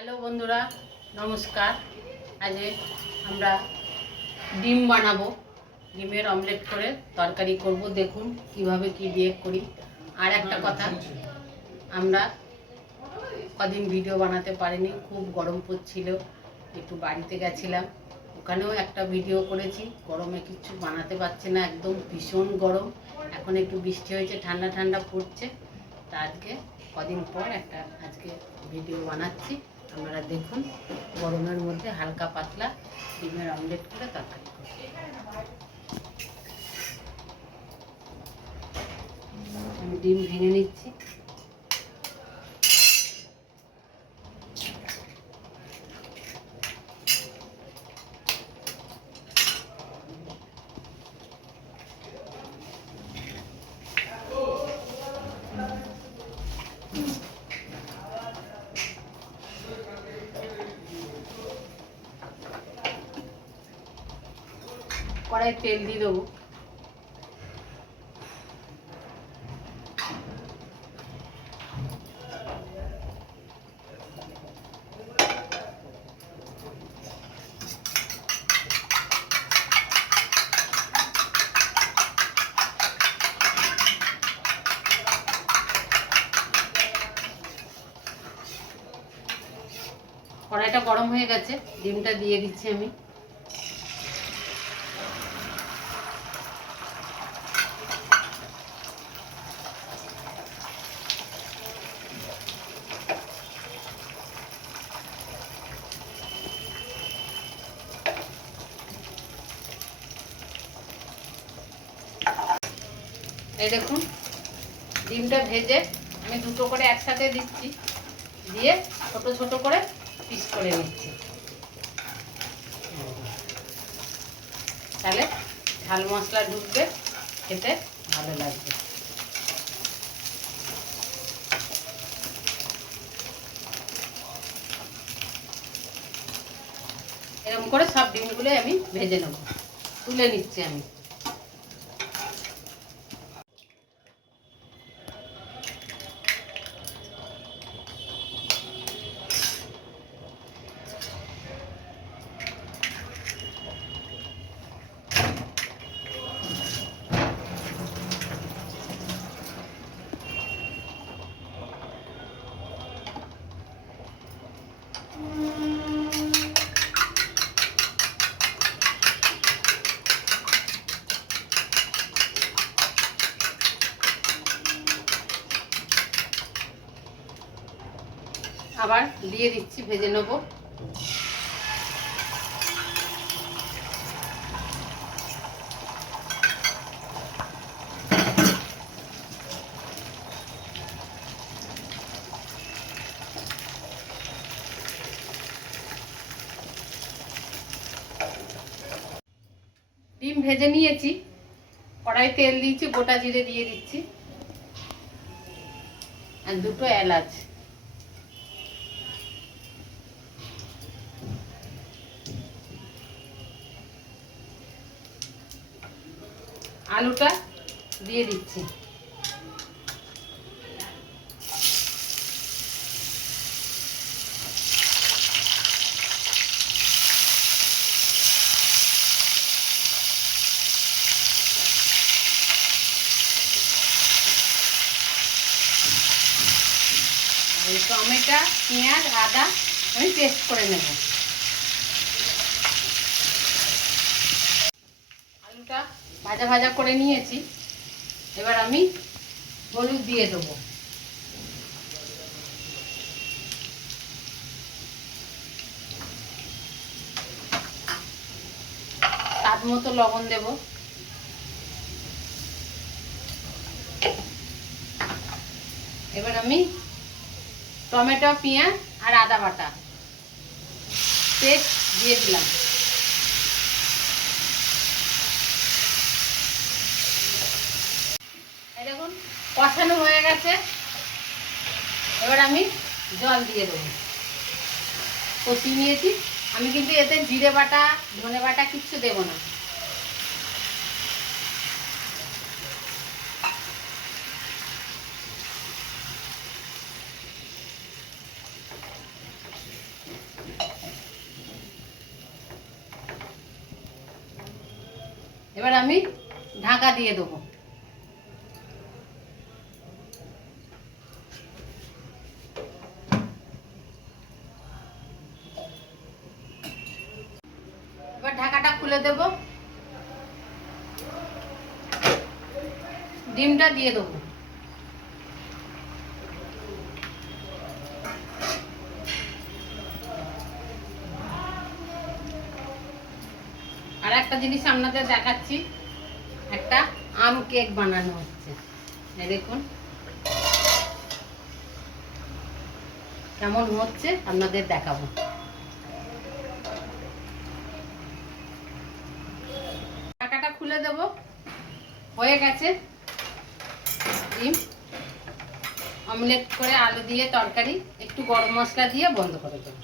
Hello বন্ধুরা, নমস্কার। আজ আমরা ডিম বানাবো, ডিমের অমলেট করে তরকারি করব। দেখুন কিভাবে কি দিয়ে করি। আর একটা কথা, আমরা কদিন ভিডিও বানাতে পারিনি, খুব গরম পড়ছিল, একটু বাড়িতে গেছিলাম, ওখানেও একটা ভিডিও করেছি। গরমে কিছু বানাতে পারছি না, একদম ভীষণ গরম। এখন একটু বৃষ্টি হয়েছে, ঠান্ডা ঠান্ডা পড়ছে, তা আজকে কদিন পর একটা আজকে ভিডিও বানাচ্ছি। আপনারা দেখুন, গরমের মধ্যে হালকা পাতলা ডিমের অমলেট করে তরকারি করব। আমি ডিম ভেঙে নিচ্ছি। কড়াই তেল দিয়ে দেবো। কড়াইটা গরম হয়ে গেছে, ডিমটা দিয়ে দিচ্ছি আমি। এই দেখুন, ডিমটা ভেজে আমি দুটো করে একসাথে দিচ্ছি, দিয়ে ছোট ছোট করে পিস করে নিচ্ছি। তাহলে ঝাল মশলা ঢুকবে, খেতে ভালো লাগবে। এরকম করে সব ডিমগুলো আমি ভেজে নেব, তুলে নিচ্ছি আমি। আবার দিয়ে দিচ্ছি, ভেজে নেব। ডিম ভেজে নিয়েছি, কড়াই তেল দিয়েছি, গোটা জিরে দিয়ে দিচ্ছি, আর দুটো এলাচ। আলুটা দিয়ে দিচ্ছি। টমেটো, পেঁয়াজ, আদা আমি পেস্ট করে নেব। আলুটা ভাজা ভাজা করে নিয়েছি, এবার আমি হলুদ দিয়ে দেবো। স্বাদ মতো লবণ দেব। এবার আমি টমেটো, পেঁয়াজ আর আদা বাটা পেস্ট দিয়ে দিলাম। এই দেখুন, কষানো হয়ে গেছে, এবার আমি জল দিয়ে দেবো। কষিয়ে নিয়েছি আমি, কিন্তু এতে জিরে বাটা, ধনে বাটা কিচ্ছু দেবো না। এবার আমি ঢাকা দিয়ে দেবো। এবার ঢাকাটা খুলে দেব, ডিমটা দিয়ে দেবো। আর একটা জিনিস আপনাদের দেখাচ্ছি, একটা আম কেক বানানো হচ্ছে। এই দেখুন কেমন হচ্ছে আপনাদের দেখাবো। ঢাকাটা খুলে দেব, হয়ে গেছে ডিম অমলেট করে আলু দিয়ে তরকারি, একটু গরম মশলা দিয়ে বন্ধ করে দেবো।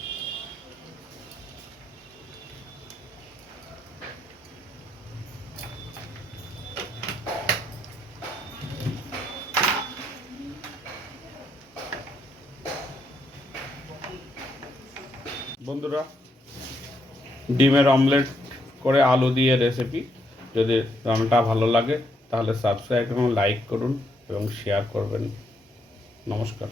বন্ধুরা, ডিমের অমলেট করে আলু দিয়ে রেসিপি, যদি রান্নাটা ভালো লাগে তাহলে সাবস্ক্রাইব এবং লাইক করুন এবং শেয়ার করবেন। নমস্কার।